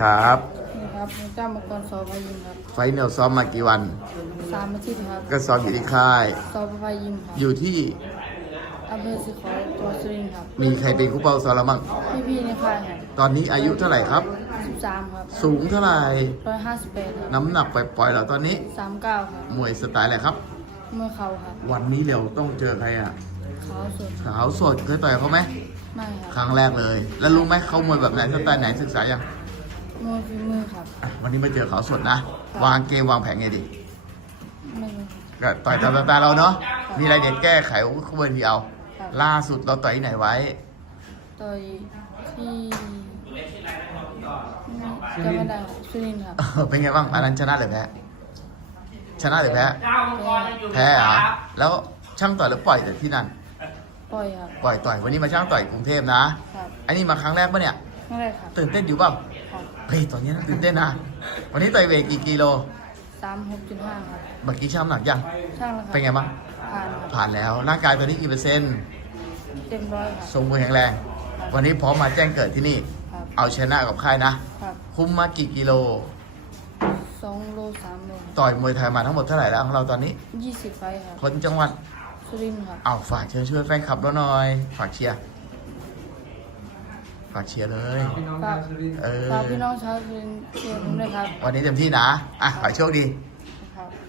ครับ นี่ครับผมจ้างมังกรสอพายิมครับไฟท์เนลซ้อมมากี่วัน สามอาทิตย์ครับก็ซ้อมอยู่ที่ค่าย สอพายิมครับอยู่ที่อำเภอสิขอจังหวัดสุรินทร์ครับมีใครเป็นคู่เป้าซ้อมแล้วมั่งพี่ๆในค่ายครับตอนนี้อายุเท่าไหร่ครับ สิบสามครับสูงเท่าไหร่ ร้อยห้าสิบแปดครับน้ำหนักปล่อยๆเหราตอนนี้ สามเก้าครับมวยสไตล์อะไรครับ เมื่อเขาครับวันนี้เร็วต้องเจอใครอะขาวสุดขาวสดเคยต่อยเขาไหม ไม่คครับรั้งแรกเลย แล้วรู้ไหมเขามวยแบบไหนสไตล์ไหนศึกษายัง มวยฝีมือครับอะวันนี้มาเจอขาวสดนะ วางเกมวางแผนไงดีไม่รู้ก็ต่อยตามสไตล์เราเนาะมีอะไรเด็ดแก้ไขขบวนทีเอาครับ ล่าสุดเราต่อยที่ไหนไว้ ต่อยที่จำไม่ได้ครับสุรินทร์ครับเป็นไงบ้างอันนั้นชนะหรือแพ้ชนะหรือแพ้เป็นแพ้เหรอแล้วช่างต่อยหรือปล่อยแต่ที่นั่น ปล่อยครับ ปล่อยต่อยวันนี้มาช่างต่อยกรุงเทพนะ ครับอันนี้มาครั้งแรกปะเนี่ย ไม่ได้ครับตื่นเต้นอยู่เปล่า ครับเฮ้ยตอนนี้น่าตื่นเต้นนะ วันนี้ต่อยเวทกี่กิโลสามหกจุดห้าครับเมื่อกี้ช่างน้ำหนักยังช่างแล้วครับเป็นไงบ้างผ่านครับผ่านแล้วร่างกายตอนนี้กี่เปอร์เซ็นต์เต็มร้อยครับทรงมือแข็งแรง วันนี้พร้อมมาแจ้งเกิดที่นี่ ครับเอาชนะกับค่ายนะ ครับคุ้มมากี่กิโล สองโลสามโลต่อยมวยไทยมาทั้งหมดเท่าไหร่แล้วของเราตอนนี้ ยี่สิบไฟครับคนจังหวัดสุรินทร์ครับ เอาฝากเชิญช่วยแฟนคลับเราหน่อย ฝากเชียร์ฝากเชียร์เลย ฝากเออฝากพี่น้องชาวสุรินทร์เชียร์ผมด้วยครับ วันนี้เต็มที่นะ อะ ขอให้โชคดีค